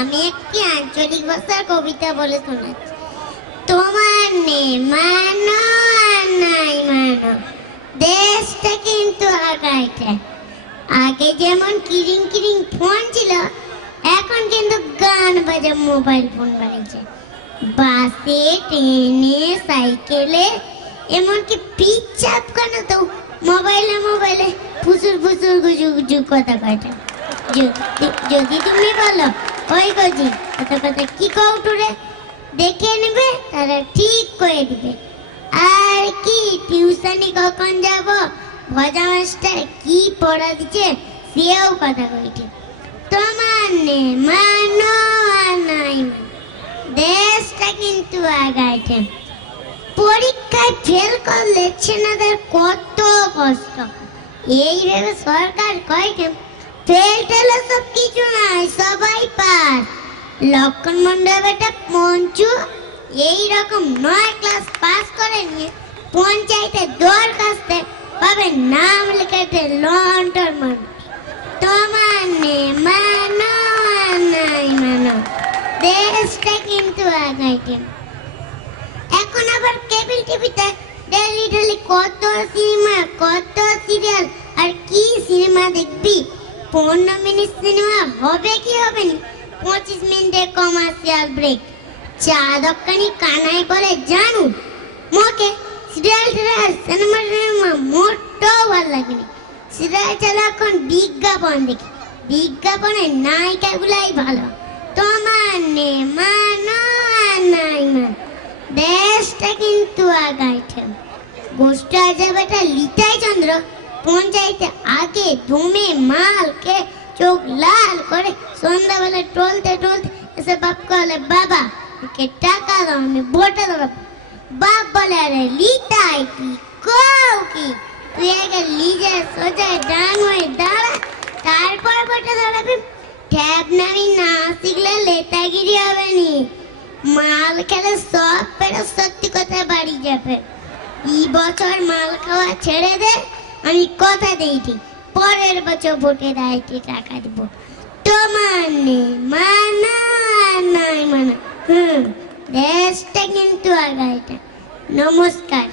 আমি একটি আঞ্চলিক ভাষার কবিতা বলে শোনাচ্ছি। তোমার নেই মানো আর নাই মানো, দেশটা কিন্তু আগাইছে। আগে যেমন কিরিং কিরিং ফোন ছিল, এখন কিন্তু গান বাজা মোবাইল ফোন বাড়িয়েছে। বাসে, ট্রেনে, সাইকেলে, এমনকি পিচ্ছাপ কেন তো মোবাইলে মোবাইলে ফুসুর ফুসুর গুজু গুজু কথা কয়টা। যদি তুমি বলো ওই গজি কথা কথা কি কৌটুরে দেখে নেবে, তারা ঠিক করে দিবে। আর কি টিউশনি কখন যাব, ভজা মাস্টার কি পড়া দিচ্ছে সেও কথা কইছে। তোমার নে মানো আর নাই মানো, দেশটা কিন্তু আগাইছে। পরীক্ষায় ফেল করলে ছেলেদের কত কষ্ট, এইভাবে সরকার কয় কেন ফেল টেলে সব কিছু নাই, সবাই পাস। লক্ষণ মন্ডল বেটা পঞ্চু এইরকম 9 ক্লাস পাস করে নিয়ে পঞ্চায়েতে দরখাস্তে পাবে নাম লেখাতে লন্ডন মানুষ। তোমার নে মানো আর নাই মানো, দেশটা কিন্তু আগাইছে। এখন আবার কেবল টিভিতে ডেলি ডেলি কত সিনেমা, কত সিরিয়াল, আর কি সিনেমা দেখবি। 15 মিনিট সিনেমা হবে কি হবে না, 25 মিনিটে কমার্শিয়াল ব্রেক। চা দোকানি কানাই বলে জানু মোকে সিরিয়াল সিনেমা মোটেও ভালো লাগেনি। সিরিয়াল চালা এখন বিজ্ঞাপন দেখি, বিজ্ঞাপনের নায়িকাগুলাই ভালো। তোমার নে মানো আর নাই মানো, দেশটা কিন্তু আগাইছে। গোষ্ঠী আজাবেটা লিটাই চন্দ্র পঞ্চায়েতে আগে ধুমে মালকে চোখ লাল করে সন্ধ্যাবেলা টলতে টলতে এসে বাপ বলে বাবা কে টাকা দাও, আমি ভোটে দেবো। বাপ বলে আরে লিটাই কি কও কি, তুই আগে লিজে সোজায় ডান হয়ে দাঁড়া, তারপর ভোটে দাঁড়াবি। ট্যাব নামি না শিখলে লেটাগিরি হবে নি, মাল খেলে সব পেরে সত্যি কথা বাড়ি যাবে। এই বছর মাল খাওয়া ছেড়ে দে, আমি কথা দিয়েছি পরের বছর ভোটে দাঁড়িয়ে টাকা দিব। তোমার নেই মানা নাই মানা, দেশটা কিন্তু আগাইটা। নমস্কার।